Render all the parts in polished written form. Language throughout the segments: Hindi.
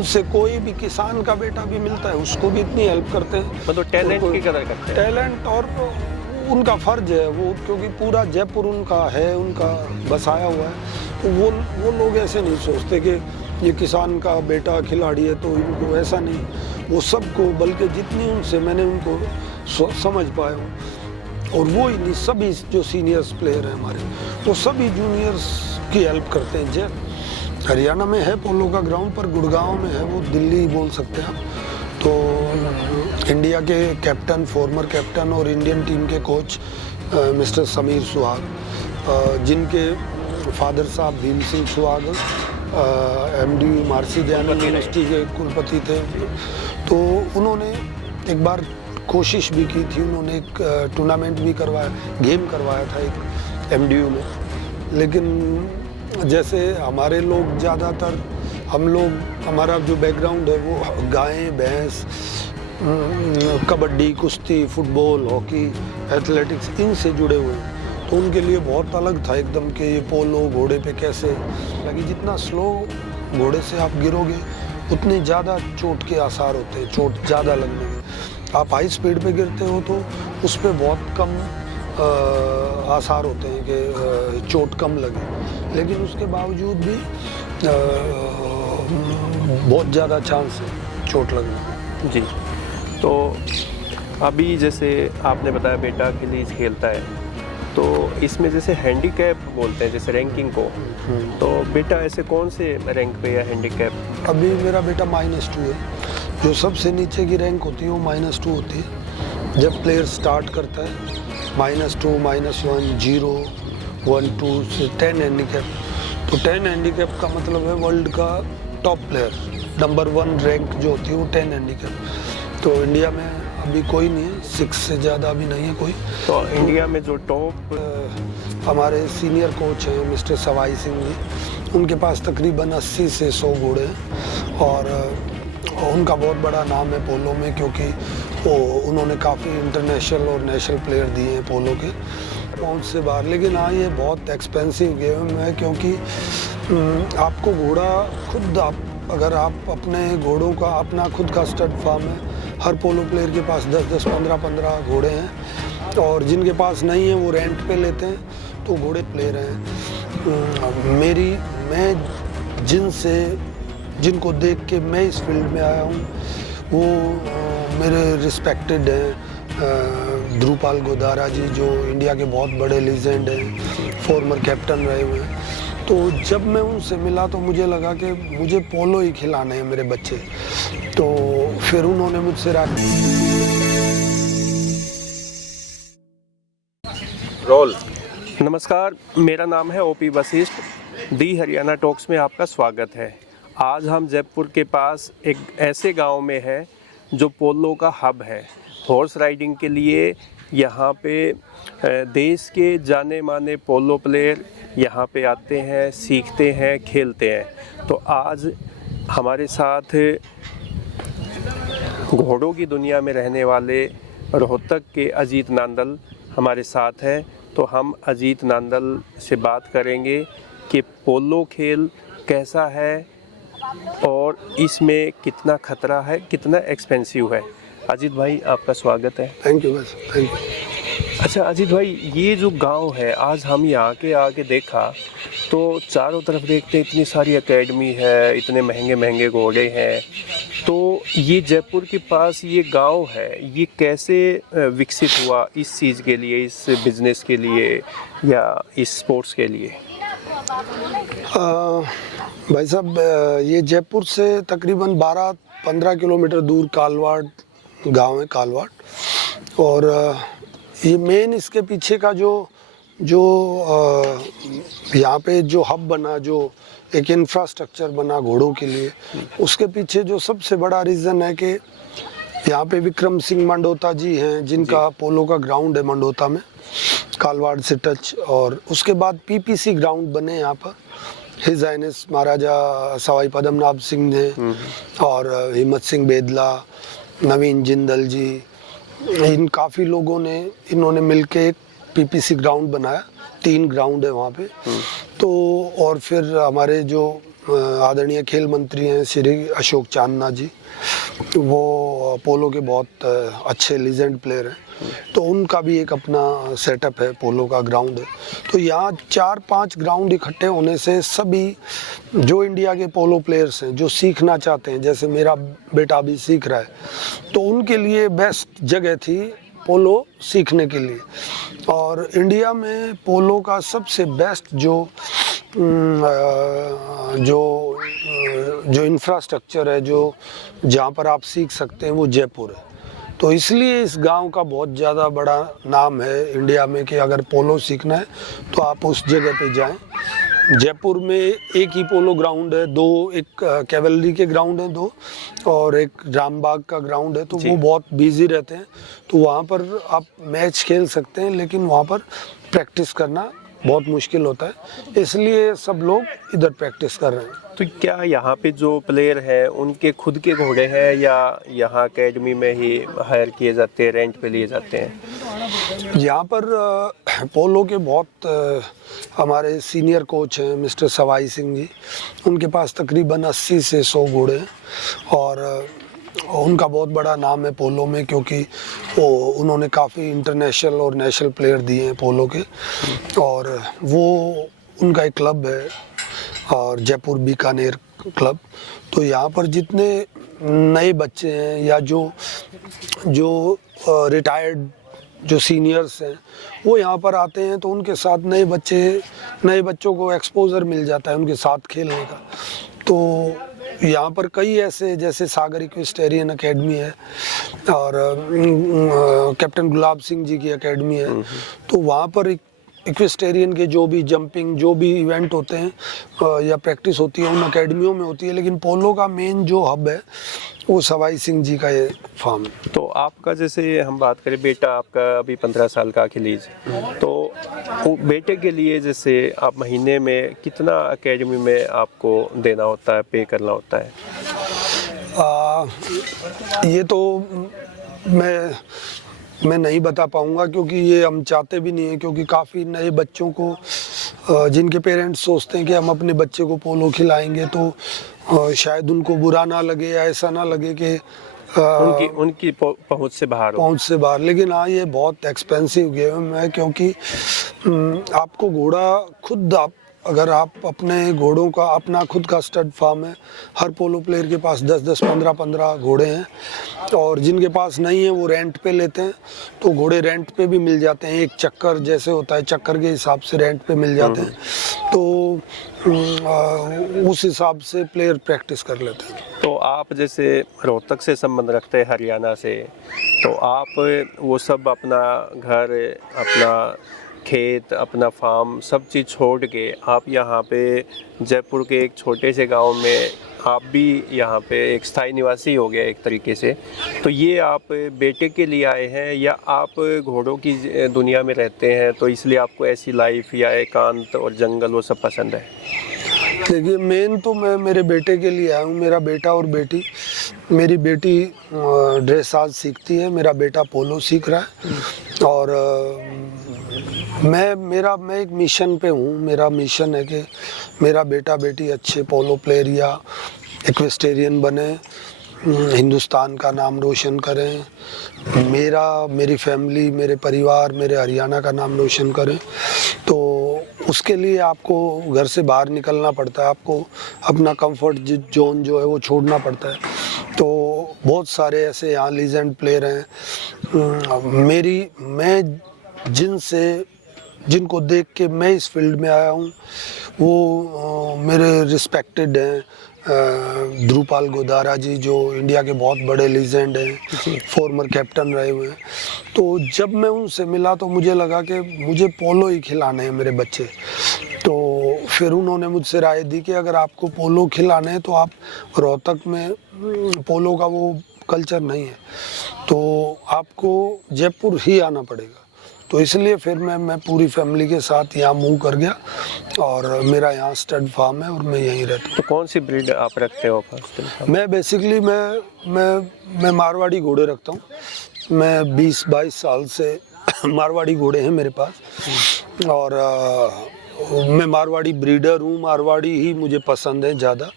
उनसे कोई भी किसान का बेटा भी मिलता है उसको भी इतनी हेल्प करते हैं। मतलब टैलेंट की कदर करते हैं। टैलेंट और उनका फर्ज है वो, क्योंकि पूरा जयपुर उनका है, उनका बसाया हुआ है। तो वो लोग ऐसे नहीं सोचते कि ये किसान का बेटा खिलाड़ी है तो इनको ऐसा नहीं, वो सबको, बल्कि जितनी उनसे मैंने उनको समझ पाया हूँ, और वो ही नहीं, सभी जो सीनियर्स प्लेयर हैं हमारे, वो सभी जूनियर्स की हेल्प करते हैं। जय हरियाणा में है पोलो का ग्राउंड, पर गुड़गांव में है, वो दिल्ली बोल सकते हैं आप। तो इंडिया के कैप्टन, फॉर्मर कैप्टन और इंडियन टीम के कोच मिस्टर समीर सुहाग, जिनके फादर साहब Bhim Singh Suhag MD Marcy Dayanand university के कुलपति थे, तो उन्होंने एक बार कोशिश भी की थी, उन्होंने एक टूर्नामेंट भी करवाया, गेम करवाया था एक MDU में। लेकिन जैसे हमारे लोग ज़्यादातर, हम लोग, हमारा जो बैकग्राउंड है वो गाय भैंस, कबड्डी, कुश्ती, फुटबॉल, हॉकी, एथलेटिक्स, इनसे जुड़े हुए हैं। तो उनके लिए बहुत अलग था एकदम कि ये पोलो घोड़े पे कैसे लगी। जितना स्लो घोड़े से आप गिरोगे उतने ज़्यादा चोट के आसार होते हैं, चोट ज़्यादा लगने के। आप हाई स्पीड पे गिरते हो तो उस पर बहुत कम आसार होते हैं कि चोट कम लगे, लेकिन उसके बावजूद भी बहुत ज़्यादा चांस है चोट लगने। जी, तो अभी जैसे आपने बताया बेटा खिलीज खेलता है, तो इसमें जैसे हैंडीकैप बोलते हैं जैसे रैंकिंग को, तो बेटा ऐसे कौन से रैंक पे या हैंडीकैप? अभी मेरा बेटा -2 है। जो सबसे नीचे की रैंक होती है वो -2 होती है। जब प्लेयर स्टार्ट करता है -2, -1, 0, 1, 2 से 10 हैंडीकैप। तो 10 हैंडीकैप का मतलब है वर्ल्ड का टॉप प्लेयर, नंबर 1 रैंक जो होती है वो 10 हैंडीकैप। तो इंडिया में अभी कोई नहीं है, 6 से ज़्यादा अभी नहीं है कोई। तो इंडिया में जो टॉप हमारे सीनियर कोच हैं मिस्टर सवाई सिंह जी, उनके पास तकरीबन 80 से 100 घोड़े हैं, और उनका बहुत बड़ा नाम है पोलो में, क्योंकि वो उन्होंने काफ़ी इंटरनेशनल और नेशनल प्लेयर दिए हैं पोलो के पहुंच से बाहर। लेकिन हाँ, ये बहुत एक्सपेंसिव गेम है, क्योंकि आपको घोड़ा खुद, अगर आप अपने घोड़ों का अपना खुद का स्टड फार्म है, हर पोलो प्लेयर के पास 10-10, 15-15 घोड़े हैं, और जिनके पास नहीं है वो रेंट पे लेते हैं, तो घोड़े प्लेयर हैं। मैं जिनको देख के मैं इस फील्ड में आया हूँ, वो मेरे रिस्पेक्टेड हैं ध्रुवपाल गोदारा जी, जो इंडिया के बहुत बड़े लीजेंड हैं, फॉर्मर कैप्टन रहे हुए हैं। तो जब मैं उनसे मिला तो मुझे लगा कि मुझे पोलो ही खिलाने हैं मेरे बच्चे, तो फिर उन्होंने मुझसे रोल। नमस्कार, मेरा नाम है OP वशिष्ठ। दी हरियाणा टॉक्स में आपका स्वागत है। आज हम जयपुर के पास एक ऐसे गांव में है जो पोलो का हब है। हॉर्स राइडिंग के लिए यहाँ पे देश के जाने माने पोलो प्लेयर यहाँ पे आते हैं, सीखते हैं, खेलते हैं। तो आज हमारे साथ घोड़ों की दुनिया में रहने वाले रोहतक के अजीत नांदल हमारे साथ हैं। तो हम अजीत नांदल से बात करेंगे कि पोलो खेल कैसा है और इसमें कितना खतरा है, कितना एक्सपेंसिव है। अजीत भाई, आपका स्वागत है। थैंक यू बस, थैंक यू। अच्छा अजीत भाई, ये जो गांव है, आज हम यहाँ के आके देखा तो चारों तरफ देखते हैं इतनी सारी एकेडमी है, इतने महंगे महंगे घोड़े हैं। तो ये जयपुर के पास ये गांव है, ये कैसे विकसित हुआ इस चीज़ के लिए, इस बिजनेस के लिए या इस स्पोर्ट्स के लिए? भाई साहब, ये जयपुर से तकरीबन 12-15 किलोमीटर दूर कालवाड़ गांव है, कालवाड़। और ये मेन इसके पीछे का जो यहाँ पे जो हब बना, जो एक इंफ्रास्ट्रक्चर बना घोड़ों के लिए, उसके पीछे जो सबसे बड़ा रीज़न है कि यहाँ पे विक्रम सिंह मंडोता जी हैं, जिनका पोलो का ग्राउंड है मंडोता में, कालवाड़ से टच। और उसके बाद PPC ग्राउंड बने यहाँ पर, हिज हाइनेस महाराजा सवाई पद्मनाभ सिंह ने और हिम्मत सिंह बेदला, नवीन जिंदल जी, इन काफ़ी लोगों ने, इन्होंने मिलके एक PPC ग्राउंड बनाया। 3 ग्राउंड है वहाँ पे। तो और फिर हमारे जो आदरणीय खेल मंत्री हैं श्री अशोक चांदना जी, वो पोलो के बहुत अच्छे लीजेंड प्लेयर हैं, तो उनका भी एक अपना सेटअप है, पोलो का ग्राउंड है। तो यहाँ 4-5 ग्राउंड इकट्ठे होने से सभी जो इंडिया के पोलो प्लेयर्स हैं जो सीखना चाहते हैं, जैसे मेरा बेटा अभी सीख रहा है, तो उनके लिए बेस्ट जगह थी पोलो सीखने के लिए। और इंडिया में पोलो का सबसे बेस्ट जो इंफ्रास्ट्रक्चर है, जो जहाँ पर आप सीख सकते हैं, वो जयपुर है। तो इसलिए इस गांव का बहुत ज़्यादा बड़ा नाम है इंडिया में कि अगर पोलो सीखना है तो आप उस जगह पे जाएं। जयपुर में एक ही पोलो ग्राउंड है, दो, एक कैवलरी के ग्राउंड हैं 2 और एक रामबाग का ग्राउंड है, तो वो बहुत बिजी रहते हैं, तो वहाँ पर आप मैच खेल सकते हैं, लेकिन वहाँ पर प्रैक्टिस करना बहुत मुश्किल होता है, इसलिए सब लोग इधर प्रैक्टिस कर रहे हैं। तो क्या यहाँ पे जो प्लेयर है उनके खुद के घोड़े हैं या यहाँ अकेडमी में ही हायर किए जाते हैं, रेंट पे लिए जाते हैं? यहाँ पर पोलो के बहुत हमारे सीनियर कोच हैं मिस्टर सवाई सिंह जी, उनके पास तकरीबन 80 से 100 घोड़े हैं और उनका बहुत बड़ा नाम है पोलो में, क्योंकि उन्होंने काफ़ी इंटरनेशनल और नेशनल प्लेयर दिए हैं पोलो के। और वो उनका एक क्लब है और जयपुर बीकानेर क्लब। तो यहाँ पर जितने नए बच्चे हैं या जो रिटायर्ड जो सीनियर्स हैं वो यहाँ पर आते हैं, तो उनके साथ नए बच्चों को एक्सपोजर मिल जाता है उनके साथ खेलने का। तो यहाँ पर कई ऐसे, जैसे सागर इक्विस्टेरियन अकेडमी है और कैप्टन गुलाब सिंह जी की अकेडमी है, तो वहाँ पर इक्विस्टेरियन के जो भी जंपिंग, जो भी इवेंट होते हैं या प्रैक्टिस होती है उन अकेडमियों में होती है, लेकिन पोलो का मेन जो हब है वो सवाई सिंह जी का ये फार्म है। तो आपका, जैसे हम बात करें, बेटा आपका अभी 15 साल का अखिलेश, तो बेटे के लिए जैसे आप महीने में कितना अकेडमी में आपको देना होता है, पे करना होता है? ये तो मैं नहीं बता पाऊँगा, क्योंकि ये हम चाहते भी नहीं हैं, क्योंकि काफ़ी नए बच्चों को जिनके पेरेंट्स सोचते हैं कि हम अपने बच्चे को पोलो खिलाएंगे तो शायद उनको बुरा ना लगे या ऐसा ना लगे कि उनकी पहुंच से बाहर। लेकिन हाँ, ये बहुत एक्सपेंसिव गेम है, क्योंकि आपको घोड़ा खुद, अगर आप अपने घोड़ों का अपना खुद का स्टड फार्म है, हर पोलो प्लेयर के पास 10-10, 15-15 घोड़े हैं, और जिनके पास नहीं है वो रेंट पे लेते हैं, तो घोड़े रेंट पे भी मिल जाते हैं, एक चक्कर जैसे होता है, चक्कर के हिसाब से रेंट पे मिल जाते हैं, तो उस हिसाब से प्लेयर प्रैक्टिस कर लेते हैं। तो आप जैसे रोहतक से संबंध रखते हैं, हरियाणा से, तो आप वो सब अपना घर, अपना खेत, अपना फार्म, सब चीज़ छोड़ के आप यहाँ पे जयपुर के एक छोटे से गांव में, आप भी यहाँ पे एक स्थायी निवासी हो गया एक तरीके से, तो ये आप बेटे के लिए आए हैं या आप घोड़ों की दुनिया में रहते हैं तो इसलिए आपको ऐसी लाइफ या एकांत और जंगल वो सब पसंद है? देखिए, मेन तो मैं मेरे बेटे के लिए आया हूँ। मेरा बेटा और बेटी, मेरी बेटी ड्रेसाज सीखती है, मेरा बेटा पोलो सीख रहा है, और मैं एक मिशन पे हूँ। मेरा मिशन है कि मेरा बेटा बेटी अच्छे पोलो प्लेयर या इक्वेस्टेरियन बने, हिंदुस्तान का नाम रोशन करें, मेरी फैमिली, मेरे परिवार, मेरे हरियाणा का नाम रोशन करें। तो उसके लिए आपको घर से बाहर निकलना पड़ता है, आपको अपना कंफर्ट जोन जो है वो छोड़ना पड़ता है। तो बहुत सारे ऐसे यहाँ लीजेंड प्लेयर हैं, मैं जिनको देख के मैं इस फील्ड में आया हूँ, वो मेरे रिस्पेक्टेड हैं। ध्रुपाल गोदारा जी, जो इंडिया के बहुत बड़े लीजेंड हैं, फॉर्मर कैप्टन रहे हुए हैं। तो जब मैं उनसे मिला तो मुझे लगा कि मुझे पोलो ही खिलाने हैं मेरे बच्चे। तो फिर उन्होंने मुझसे राय दी कि अगर आपको पोलो खिलाने हैं तो आप, रोहतक में पोलो का वो कल्चर नहीं है, तो आपको जयपुर ही आना पड़ेगा। तो इसलिए फिर मैं पूरी फैमिली के साथ यहाँ मूव कर गया, और मेरा यहाँ स्टड फार्म है और मैं यहीं रहता हूँ। तो कौन सी ब्रीड आप रखते हो? मैं बेसिकली मैं मारवाड़ी घोड़े रखता हूँ। मैं 20-22 साल से मारवाड़ी घोड़े हैं मेरे पास, और मैं मारवाड़ी ब्रीडर हूँ, मारवाड़ी ही मुझे पसंद है ज़्यादा,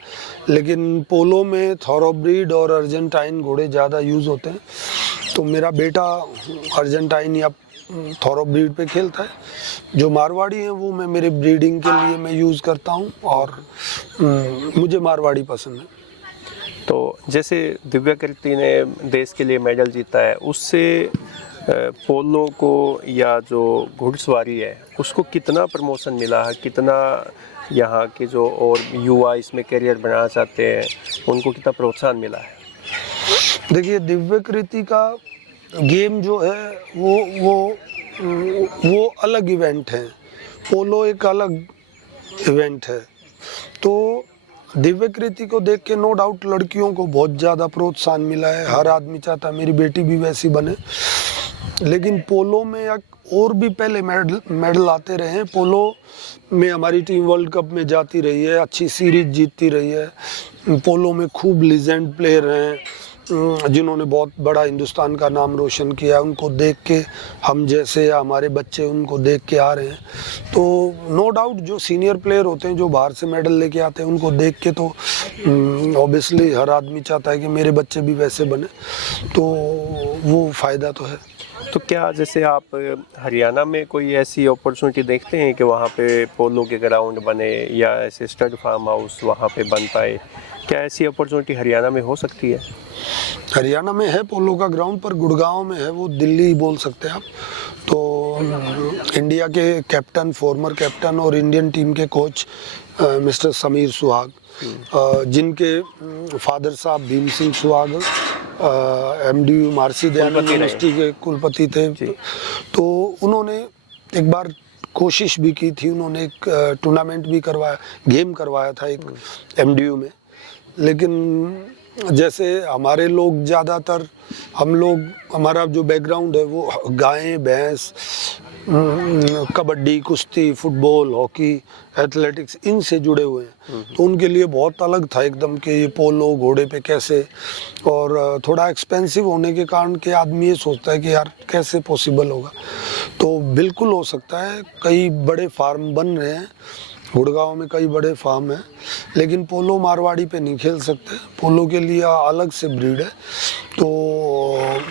लेकिन पोलो में थॉरोब्रीड और अर्जेंटाइन घोड़े ज़्यादा यूज़ होते हैं। तो मेरा बेटा अर्जेंटाइन या थॉरोब्रीड पे खेलता है। जो मारवाड़ी है वो मैं मेरे ब्रीडिंग के लिए मैं यूज़ करता हूँ और मुझे मारवाड़ी पसंद है। तो जैसे दिव्यकृति ने देश के लिए मेडल जीता है, उससे पोलो को या जो घुड़सवारी है उसको कितना प्रमोशन मिला है, कितना यहाँ के जो और युवा इसमें करियर बनाना चाहते हैं उनको कितना प्रोत्साहन मिला है? देखिए, दिव्यकृति का गेम जो है वो अलग इवेंट है, पोलो एक अलग इवेंट है। तो दिव्यकृति को देख के नो डाउट लड़कियों को बहुत ज़्यादा प्रोत्साहन मिला है। हर आदमी चाहता है मेरी बेटी भी वैसी बने, लेकिन पोलो में और भी पहले मेडल आते रहे हैं। पोलो में हमारी टीम वर्ल्ड कप में जाती रही है, अच्छी सीरीज जीतती रही है। पोलो में खूब लीजेंड प्लेयर हैं जिन्होंने बहुत बड़ा हिंदुस्तान का नाम रोशन किया। उनको देख के हम जैसे या हमारे बच्चे उनको देख के आ रहे हैं। तो नो डाउट जो सीनियर प्लेयर होते हैं जो बाहर से मेडल लेके आते हैं उनको देख के तो ऑब्वियसली हर आदमी चाहता है कि मेरे बच्चे भी वैसे बने, तो वो फ़ायदा तो है। तो क्या जैसे आप हरियाणा में कोई ऐसी अपॉर्चुनिटी देखते हैं कि वहाँ पे पोलो के ग्राउंड बने या ऐसे स्टड फार्म हाउस वहाँ पे बन पाए? क्या ऐसी अपॉर्चुनिटी हरियाणा में हो सकती है? हरियाणा में है पोलो का ग्राउंड, पर गुड़गांव में है, वो दिल्ली बोल सकते हैं आप। तो इंडिया के कैप्टन, फॉर्मर कैप्टन और इंडियन टीम के कोच मिस्टर समीर सुहाग, जिनके फादर साहब Bhim Singh Suhag MDU Marcy Dayanand university के कुलपति थे। तो उन्होंने एक बार कोशिश भी की थी, उन्होंने एक टूर्नामेंट भी करवाया, गेम करवाया था एक MDU में। लेकिन जैसे हमारे लोग ज़्यादातर हमारा जो बैकग्राउंड है वो गाय भैंस, कबड्डी, कुश्ती, फुटबॉल, हॉकी, एथलेटिक्स इनसे जुड़े हुए हैं। तो उनके लिए बहुत अलग था एकदम कि ये पोलो घोड़े पे कैसे, और थोड़ा एक्सपेंसिव होने के कारण के आदमी ये सोचता है कि यार कैसे पॉसिबल होगा। तो बिल्कुल हो सकता है, कई बड़े फार्म बन रहे हैं, गुड़गांव में कई बड़े फार्म हैं, लेकिन पोलो मारवाड़ी पे नहीं खेल सकते। पोलो के लिए अलग से ब्रीड है। तो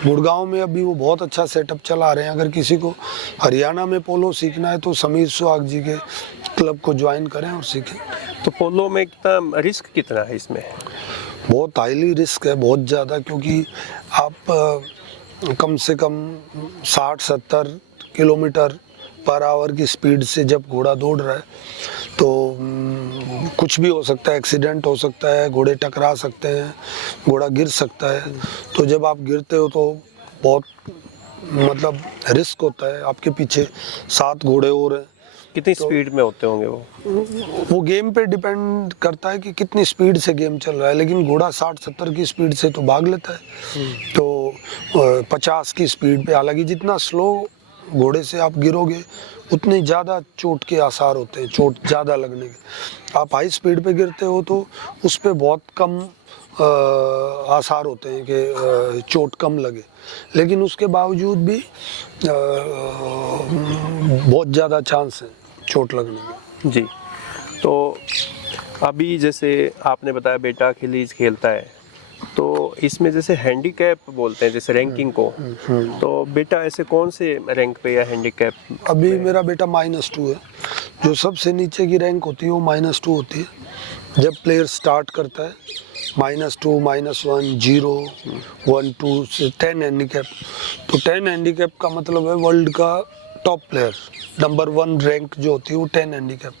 गुड़गांव में अभी वो बहुत अच्छा सेटअप चला रहे हैं। अगर किसी को हरियाणा में पोलो सीखना है तो समीर सुहाग जी के क्लब को ज्वाइन करें और सीखें। तो पोलो में कितना रिस्क कितना है इसमें? बहुत हाईली रिस्क है, बहुत ज़्यादा, क्योंकि आप कम से कम 60-70 किलोमीटर पर आवर की स्पीड से जब घोड़ा दौड़ रहा है तो कुछ भी हो सकता है, एक्सीडेंट हो सकता है, घोड़े टकरा सकते हैं, घोड़ा गिर सकता है। तो जब आप गिरते हो तो बहुत मतलब रिस्क होता है। आपके पीछे 7 घोड़े और हैं। कितनी स्पीड में होते होंगे वो गेम पे डिपेंड करता है कि कितनी स्पीड से गेम चल रहा है, लेकिन घोड़ा 60-70 की स्पीड से तो भाग लेता है। तो 50 की स्पीड पे, हालांकि जितना स्लो घोड़े से आप गिरोगे उतनी ज़्यादा चोट के आसार होते हैं, चोट ज़्यादा लगने के। आप हाई स्पीड पे गिरते हो तो उस पर बहुत कम आसार होते हैं कि चोट कम लगे, लेकिन उसके बावजूद भी बहुत ज़्यादा चांस है चोट लगने के। जी। तो अभी जैसे आपने बताया बेटा अखिलीज खेलता है, तो इसमें जैसे हैंडीकैप बोलते हैं जैसे रैंकिंग को, तो बेटा ऐसे कौन से रैंक पे या हैंडीकैप? अभी मेरा बेटा -2 है। जो सबसे नीचे की रैंक होती है वो -2 होती है। जब प्लेयर स्टार्ट करता है -2, -1, 0, 1, 2 से 10 हैंडीकैप। तो 10 हैंडीकैप का मतलब है वर्ल्ड का टॉप प्लेयर, नंबर 1 रैंक जो होती है वो 10 हैंडीकैप।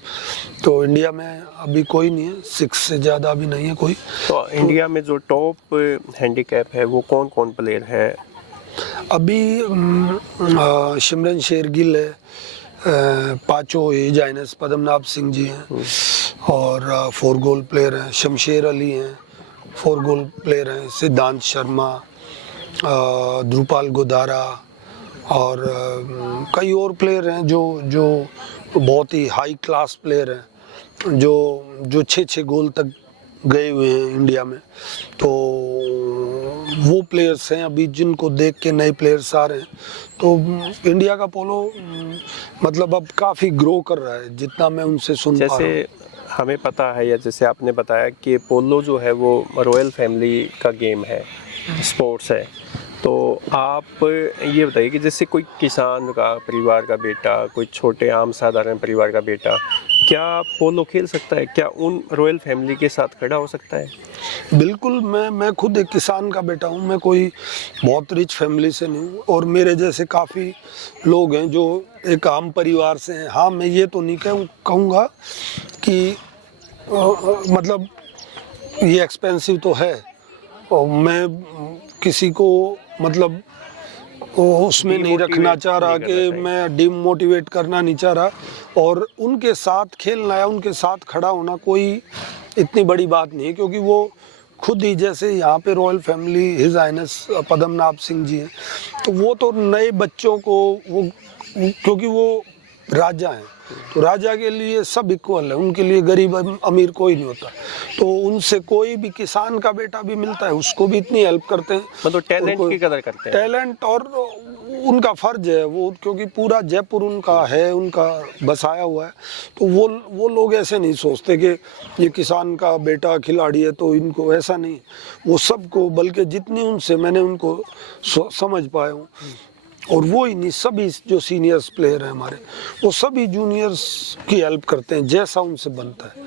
तो इंडिया में अभी कोई नहीं है, 6 से ज़्यादा अभी नहीं है कोई। तो इंडिया में जो टॉप हैंडीकैप है वो कौन कौन प्लेयर है? अभी सिमरन शेरगिल है, पाचो जाइनस पद्मनाभ सिंह जी हैं और 4 गोल प्लेयर हैं। शमशेर अली हैं, 4 गोल प्लेयर हैं। सिद्धांत शर्मा, ध्रुपाल गोदारा और कई और प्लेयर हैं जो बहुत ही हाई क्लास प्लेयर हैं, जो 6-6 गोल तक गए हुए हैं इंडिया में। तो वो प्लेयर्स हैं अभी जिनको देख के नए प्लेयर्स आ रहे हैं। तो इंडिया का पोलो मतलब अब काफ़ी ग्रो कर रहा है, जितना मैं उनसे सुन पा रहा हूँ। जैसे हमें पता है या जैसे आपने बताया कि पोलो जो है वो रॉयल फैमिली का गेम है, स्पोर्ट्स है, तो आप ये बताइए कि जैसे कोई किसान का परिवार का बेटा, कोई छोटे आम साधारण परिवार का बेटा क्या पोलो खेल सकता है? क्या उन रॉयल फैमिली के साथ खड़ा हो सकता है? बिल्कुल, मैं खुद एक किसान का बेटा हूँ। मैं कोई बहुत रिच फैमिली से नहीं हूँ और मेरे जैसे काफ़ी लोग हैं जो एक आम परिवार से हैं। हाँ, मैं ये तो नहीं कहूँगा कि मतलब ये एक्सपेंसिव तो है और मैं किसी को मतलब उसमें नहीं रखना चाह रहा कि मैं डिमोटिवेट करना नहीं चाह रहा। और उनके साथ खेलना या उनके साथ खड़ा होना कोई इतनी बड़ी बात नहीं है, क्योंकि वो खुद ही जैसे यहाँ पे royal family his highness Padmanabh Singh ji हैं, तो वो तो नए बच्चों को वो क्योंकि वो राजा हैं, तो राजा के लिए सब इक्वल है, उनके लिए गरीब अमीर कोई नहीं होता। तो उनसे कोई भी किसान का बेटा भी मिलता है उसको भी इतनी हेल्प करते हैं, मतलब टैलेंट की कदर करते हैं। टैलेंट और उनका फर्ज है वो, क्योंकि पूरा जयपुर उनका है, उनका बसाया हुआ है। तो वो लोग ऐसे नहीं सोचते कि ये किसान का बेटा खिलाड़ी है तो इनको, ऐसा नहीं। वो सबको, बल्कि जितनी उनसे मैंने उनको समझ पाया हूँ, और वो ही नहीं, सभी जो सीनियर्स प्लेयर हैं हमारे, वो सभी जूनियर्स की हेल्प करते हैं जैसा उनसे बनता है।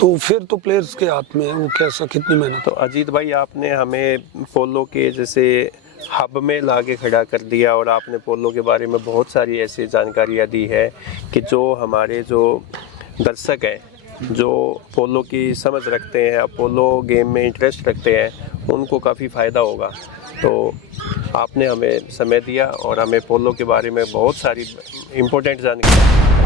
तो फिर तो प्लेयर्स के हाथ में है वो कैसा, कितनी मेहनत। तो अजीत भाई, आपने हमें पोलो के जैसे हब में लाके खड़ा कर दिया और आपने पोलो के बारे में बहुत सारी ऐसी जानकारियाँ दी है कि जो हमारे जो दर्शक हैं जो पोलो की समझ रखते हैं, पोलो गेम में इंटरेस्ट रखते हैं, उनको काफ़ी फ़ायदा होगा। तो आपने हमें समय दिया और हमें पोलो के बारे में बहुत सारी इम्पोर्टेंट जानकारी